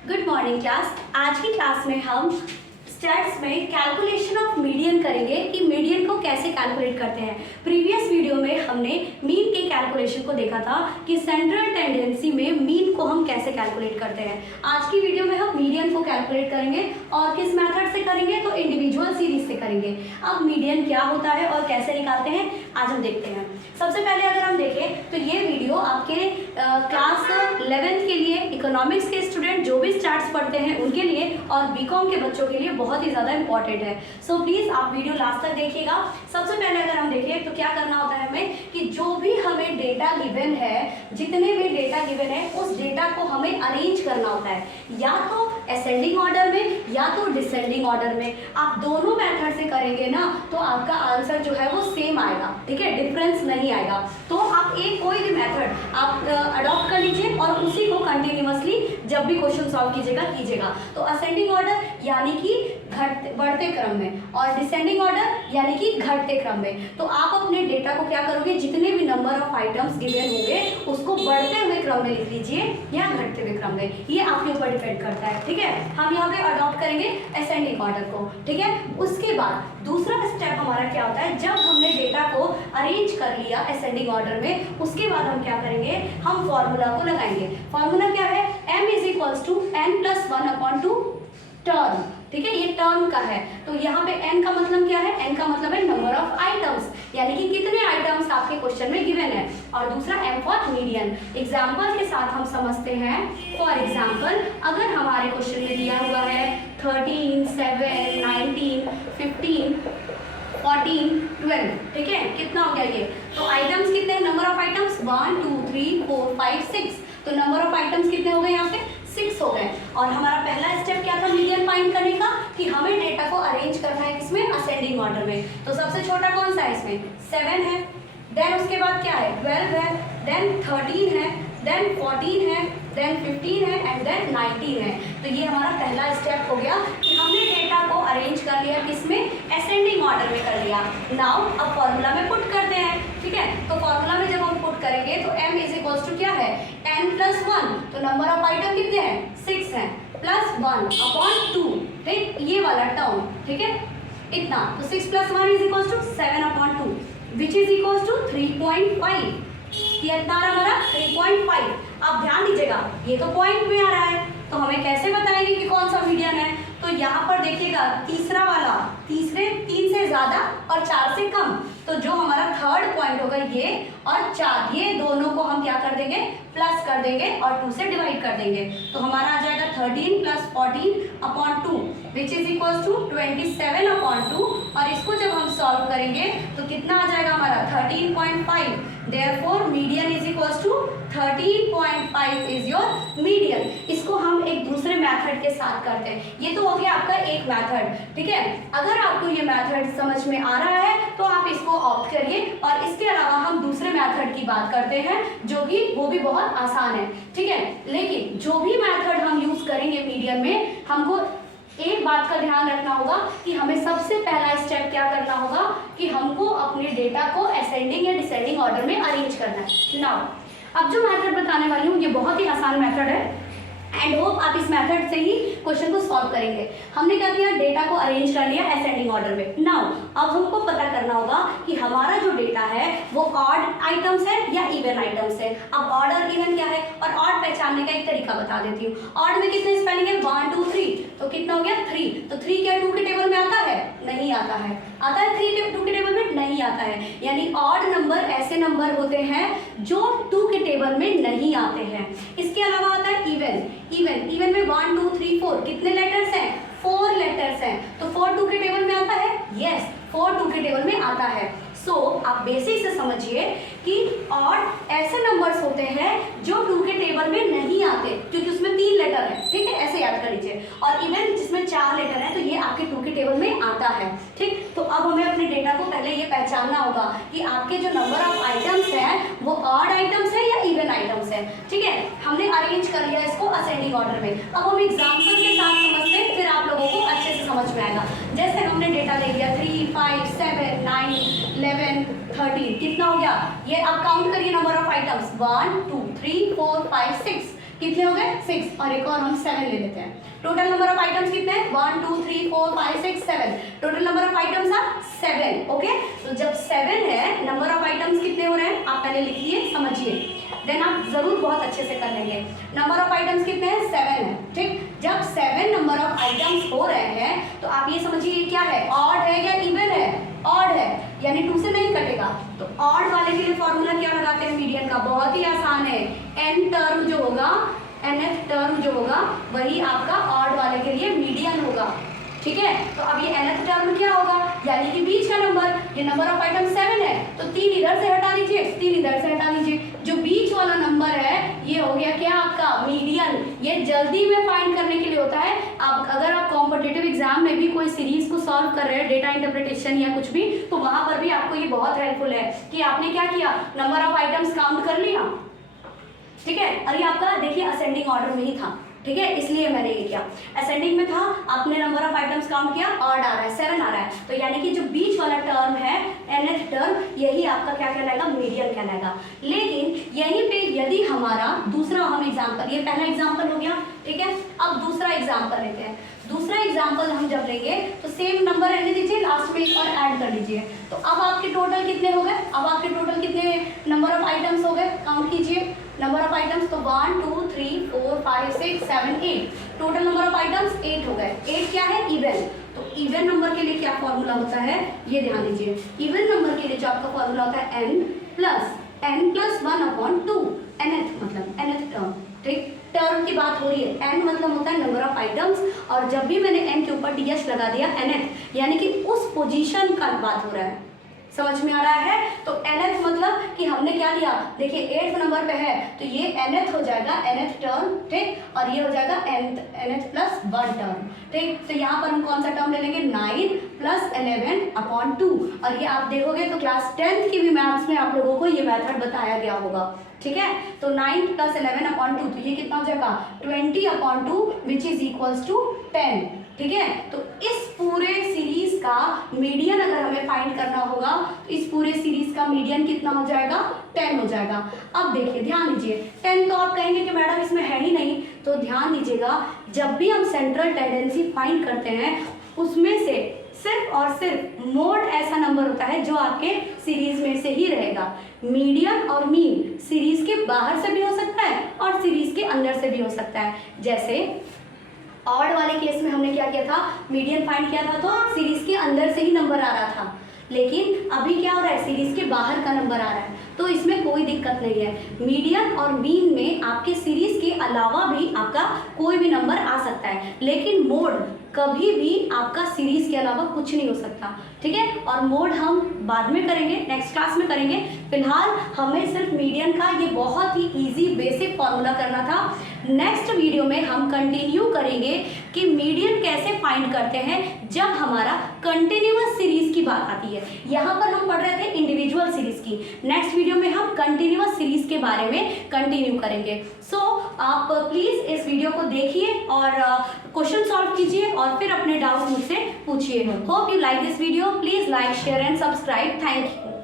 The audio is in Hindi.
Good morning class. आज की क्लास में हम स्टैट्स में कैलकुलेशन ऑफ मीडियन करेंगे कि मीडियन को कैसे कैलकुलेट करते हैं। प्रीवियस वीडियो में हमने मीन के कैलकुलेशन को देखा था कि सेंट्रल टेंडेंसी में मीन को हम कैसे कैलकुलेट करते हैं। आज की वीडियो में हम मीडियन को कैलकुलेट करेंगे और किस मेथड से करेंगे, तो इंडिविजुअल सीरीज से करेंगे। अब मीडियन क्या होता है और कैसे निकालते हैं आज हम देखते हैं। सबसे पहले अगर हम देखें तो ये वीडियो आपके क्लास 11th के लिए, इकोनॉमिक्स के स्टूडेंट जो भी स्टैट्स पढ़ते हैं उनके लिए और बीकॉम के बच्चों के लिए बहुत ही ज़्यादा इंपॉर्टेंट है। सो प्लीज़ आप वीडियो लास्ट तक देखिएगा। सबसे पहले अगर हम देखें तो क्या करना होता है हमें कि जो भी हमें डेटा गिवन है, जितने भी डेटा गिवन है उस डेटा को हमें अरेंज करना होता है, या तो असेंडिंग ऑर्डर में या तो डिसेंडिंग ऑर्डर में। आप दोनों मेथड से करेंगे ना तो आपका आंसर जो है वो सेम आएगा, ठीक है, डिफरेंस नहीं आएगा। तो आप एक कोई भी मेथड आप अडॉप्ट कर लीजिए और उसी को कंटिन्यूअसली जब भी क्वेश्चन सॉल्व कीजिएगा। तो असेंडिंग ऑर्डर यानी कि बढ़ते क्रम में और डिसेंडिंग ऑर्डर यानी कि घटते क्रम में। तो आप अपने डेटा को क्या करोगे, जितने भी नंबर ऑफ आइटम्स गिवन होंगे उसको बढ़ते हुए क्रम में लिख लीजिए या घटते हुए क्रम में, ये आपके ऊपर डिपेंड करता है, ठीक है। हम यहाँ पे अडॉप्ट करेंगे असेंडिंग ऑर्डर को, ठीक है। उसके बाद दूसरा स्टेप हमारा क्या होता है, जब हमने डेटा को अरेंज कर लिया असेंडिंग ऑर्डर में, उसके बाद हम क्या करेंगे, हम फॉर्मूला को लगाएंगे। फॉर्मूला क्या है, m is equals to n plus 1/2 term, ठीक है, ये टर्म का है। तो यहाँ पे n का मतलब क्या है, n का मतलब है नंबर ऑफ आइटम्स, यानी कि कितने आइटम्स आपके क्वेश्चन में गिवन है। और दूसरा m फॉर मीडियन। एग्जांपल के साथ हम समझते हैं। फॉर एग्जांपल अगर हमारे क्वेश्चन में दिया हुआ है 13, 7, 19, 15, 14, 12, ठीक है, कितना हो गया ये, तो आइटम्स कितने, नंबर ऑफ आइटम्स 1 2 3 4 5 6, तो नंबर ऑफ आइटम्स कितने हो गए यहाँ पे 6 हो गए। और हमारा पहला स्टेप क्या था मीडियन फाइंड करने का, कि हमें डेटा को अरेंज करना है किसमें, असेंडिंग ऑर्डर में। तो सबसे छोटा कौन सा है इसमें, 7 है, देन उसके बाद क्या है 12 है, देन 13 है, देन 14 है, देन 15 है एंड देन 19 है। तो ये हमारा पहला स्टेप हो गया कि हमने डेटा को अरेंज कर लिया किसमें, असेंडिंग ऑर्डर में कर लिया। नाउ अब फॉर्मूला में पुट करते हैं, ठीक है। तो फॉर्मूला में जब हम पुट करेंगे तो m इज इक्वल्स टू क्या है, n प्लस 1, तो नंबर ऑफ आइटम कितने हैं 6 हैं, प्लस 1/2, ठीक, ये वाला टर्म, ठीक है, इतना। तो 6 plus 1 is equals to 7/2 which is equals to 3.5। कितना आ रहा हमारा 3.5। अब ध्यान दीजिएगा ये तो पॉइंट में आ रहा है, तो हमें कैसे बताएंगे कि कौन सा मीडियन है। तो यहाँ पर देखिएगा तीसरा वाला, तीसरे 3 से ज़्यादा और 4 से कम, तो जो हमारा थर्ड पॉइंट होगा ये और 4, ये दोनों को हम क्या कर देंगे, प्लस कर देंगे और 2 से डिवाइड कर देंगे। तो हमारा आ जाएगा 13 plus 14/2 which is equals to 27/2। और इसको जब हम सॉल्व करेंगे तो कितना आ जाएगा हमारा 13.5। Therefore median is equals to 13.5 is your median. इसको हम एक दूसरे मेथड के साथ करते हैं। ये तो हो गया आपका एक मेथड, ठीक है। अगर आपको ये मेथड समझ में आ रहा है तो आप इसको ऑप्ट करिए। और इसके अलावा हम दूसरे मेथड की बात करते हैं जो कि वो भी बहुत आसान है, ठीक है। लेकिन जो भी मेथड हम यूज करेंगे मीडियन में, हमको एक बात का ध्यान रखना होगा कि हमें सबसे पहला स्टेप क्या करना होगा कि हमको अपने डेटा को असेंडिंग या डिसेंडिंग ऑर्डर में अरेंज करना है। नाउ अब जो मेथड बताने वाली हूँ ये बहुत ही आसान मेथड है एंड होप आप इस मेथड से ही क्वेश्चन को सॉल्व करेंगे। हमने क्या किया, डेटा को अरेंज कर लिया असेंडिंग ऑर्डर में। नाउ अब हमको पता करना होगा कि हमारा जो डेटा है वो ऑड आइटम्स है या इवन आइटम्स है। अब ऑड और इवन क्या है, और ऑड पहचानने का एक तरीका बता देती हूँ। ऑड में कितने स्पेलिंग है 1 2 3, तो कितना हो गया 3। तो 3 क्या 2 के टेबल में आता है, नहीं आता है। आता है 3 2 के टेबल में, नहीं आता है। यानी ऑड नंबर ऐसे नंबर होते हैं जो 2 के टेबल में नहीं आते हैं। इसके अलावा आता है इवन। इवन में 1 2 3 4 कितने लेटर्स हैं, 4 लेटर्स हैं। तो 4 2 के टेबल में आता है, यस 4 2 के टेबल में आता है। सो आप बेसिक से समझिए कि ऑड ऐसे नंबर्स होते हैं जो 2 के टेबल में नहीं आते क्योंकि उसमें 3 लेटर है, ठीक है, ऐसे याद कर लीजिए। और इवन जिसमें 4 लेटर है तो ये आपके 2 के टेबल में आता है, ठीक। तो अब हमें अपने डेटा को पहले ये पहचानना होगा कि आपके जो नंबर ऑफ आइटम्स हैं वो ऑड आइटम्स है या इवन आइटम्स है, ठीक है। हमने अरेंज कर लिया इसको असेंडिंग ऑर्डर में। अब हम एग्जाम्पल के साथ समझते हैं, फिर आप लोगों को अच्छे से समझ में आएगा। जैसे हमने डेटा ले लिया 3 5 7 9 11 13, कितना हो गया ये, अब काउंट करिए नंबर ऑफ आइटम्स 1 2 3 4 5 6, कितने हो गए 6 और एक और हम 7 ले लेते हैं। टोटल नंबर ऑफ आइटम्स कितने हैं 1 2 3 4 5 6 7। Total number of items are 7। Okay, तो जब 7 है नंबर ऑफ आइटम्स कितने हो रहे हैं आप पहले लिखिए, समझिए, देन आप जरूर बहुत अच्छे से कर लेंगे। नंबर ऑफ आइटम्स कितने हैं 7 है। ठीक, जब 7 नंबर ऑफ आइटम्स हो रहे हैं तो आप ये समझिए ये क्या है, ऑड है या इवन है, ऑड है, यानी 2 से नहीं कटेगा। तो ऑड वाले के लिए फॉर्मूला क्या लगाते हैं मीडियन का, बहुत ही आसान है, n टर्म जो होगा, nth टर्म जो होगा वही आपका ऑड वाले के लिए मीडियन होगा। ठीक है, तो अब ये nth टर्म क्या होगा, यानी कि बीच का नंबर, ये नंबर ऑफ आइटम 7 है तो 3 इधर से हटा दीजिए, 3 इधर से हटा दीजिए, जो बीच वाला नंबर है ये हो गया क्या आपका मीडियन। ये जल्दी में फाइंड करने के लिए होता है। अब अगर आप कॉम्पिटिटिव एग्जाम में भी कोई सीरीज को सॉल्व कर रहे हैं, डेटा इंटरप्रिटेशन या कुछ भी, तो वहां पर भी आपको ये बहुत हेल्पफुल है कि आपने क्या किया, नंबर ऑफ आइटम्स काउंट कर लिया। ठीक है, और ये आपका देखिए असेंडिंग ऑर्डर में ही था। ठीक है, इसलिए मैंने ये किया, असेंडिंग में था, आपने नंबर ऑफ आइटम्स काउंट किया, ऑड आ रहा है 7 आ रहा है, तो यानी कि जो बीच वाला टर्म है nth टर्म, यही आपका क्या कहलाएगा, मीडियन कहलाएगा। लेकिन यहीं पे यदि हमारा दूसरा हम एग्जाम्पल, ये पहला एग्जाम्पल हो गया, ठीक है, अब दूसरा एग्जाम्पल लेते हैं। दूसरा एग्जाम्पल हम जब लेंगे तो सेम नंबर रहने दीजिए, लास्ट में एक और ऐड कर लीजिए। तो अब आपके टोटल कितने हो गए, अब आपके टोटल कितने नंबर ऑफ आइटम्स हो गए, काउंट कीजिए नंबर ऑफ आइटम्स, तो 1 2 3 4 5 6 7 8, टोटल नंबर ऑफ आइटम्स 8 हो गए। 8 क्या है, इवन। तो इवन नंबर के लिए क्या फॉर्मूला होता है ये ध्यान दीजिए, इवन नंबर के लिए जो आपका फॉर्मूला होता है n प्लस 1 अपॉन 2, nth मतलब nth टर्म। ठीक, टर्म की बात हो रही है, n मतलब होता है नंबर ऑफ आइटम्स, और जब भी मैंने n के ऊपर ds लगा दिया nth, यानी कि उस पोजीशन का बात हो रहा है, समझ में आ रहा है। तो nth मतलब कि हमने क्या लिया, देखिए 8th नंबर पे है तो ये nth हो जाएगा, nth टर्म, ठीक, और ये हो जाएगा nth प्लस 1 टर्म। ठीक, तो यहाँ पर हम कौन सा टर्म ले लेंगे, 9 प्लस 11 अपॉन 2, और ये आप देखोगे तो क्लास 10th की भी मैथ्स में आप लोगों को ये मेथड बताया गया होगा। ठीक है, तो 9 प्लस 11 अपॉन 2, तो ये कितना हो जाएगा 20 upon 2 which is equals to 10। ठीक है, तो इस पूरे सीरीज का मीडियन अगर हमें फाइंड करना होगा तो इस पूरे सीरीज का मीडियन कितना हो जाएगा, 10 हो जाएगा। अब देखिए ध्यान दीजिए, 10 तो आप कहेंगे कि मैडम इसमें है ही नहीं, तो ध्यान दीजिएगा जब भी हम सेंट्रल टेंडेंसी फाइंड करते हैं उसमें से सिर्फ और सिर्फ मोड ऐसा नंबर होता है जो आपके सीरीज में से ही रहेगा। मीडियन और मीन सीरीज के बाहर से भी हो सकता है और सीरीज के अंदर से भी हो सकता है। जैसे ऑड वाले केस में हमने क्या किया था, मीडियन फाइंड किया था तो सीरीज के अंदर से ही नंबर आ रहा था, लेकिन अभी क्या हो रहा है, सीरीज के बाहर का नंबर आ रहा है, तो इसमें कोई दिक्कत नहीं है। मीडियन और मीन में आपके सीरीज के अलावा भी आपका कोई भी नंबर आ सकता है, लेकिन मोड कभी भी आपका सीरीज के अलावा कुछ नहीं हो सकता। ठीक है, और मोड हम बाद में करेंगे, नेक्स्ट क्लास में करेंगे। फिलहाल हमें सिर्फ मीडियन का ये बहुत ही इजी बेसिक फॉर्मूला करना था। नेक्स्ट वीडियो में हम कंटिन्यू करेंगे कि मीडियन कैसे फाइंड करते हैं जब हमारा कंटिन्यूअस सीरीज की बात आती है। यहाँ पर हम पढ़ रहे थे इंडिविजुअल सीरीज की, नेक्स्ट वीडियो में हम कंटिन्यूअस सीरीज के बारे में कंटिन्यू करेंगे। सो आप प्लीज़ इस वीडियो को देखिए और क्वेश्चन सॉल्व कीजिए और फिर अपने डाउट मुझसे पूछिए। Hope you like this video, please like share and subscribe. Thank you.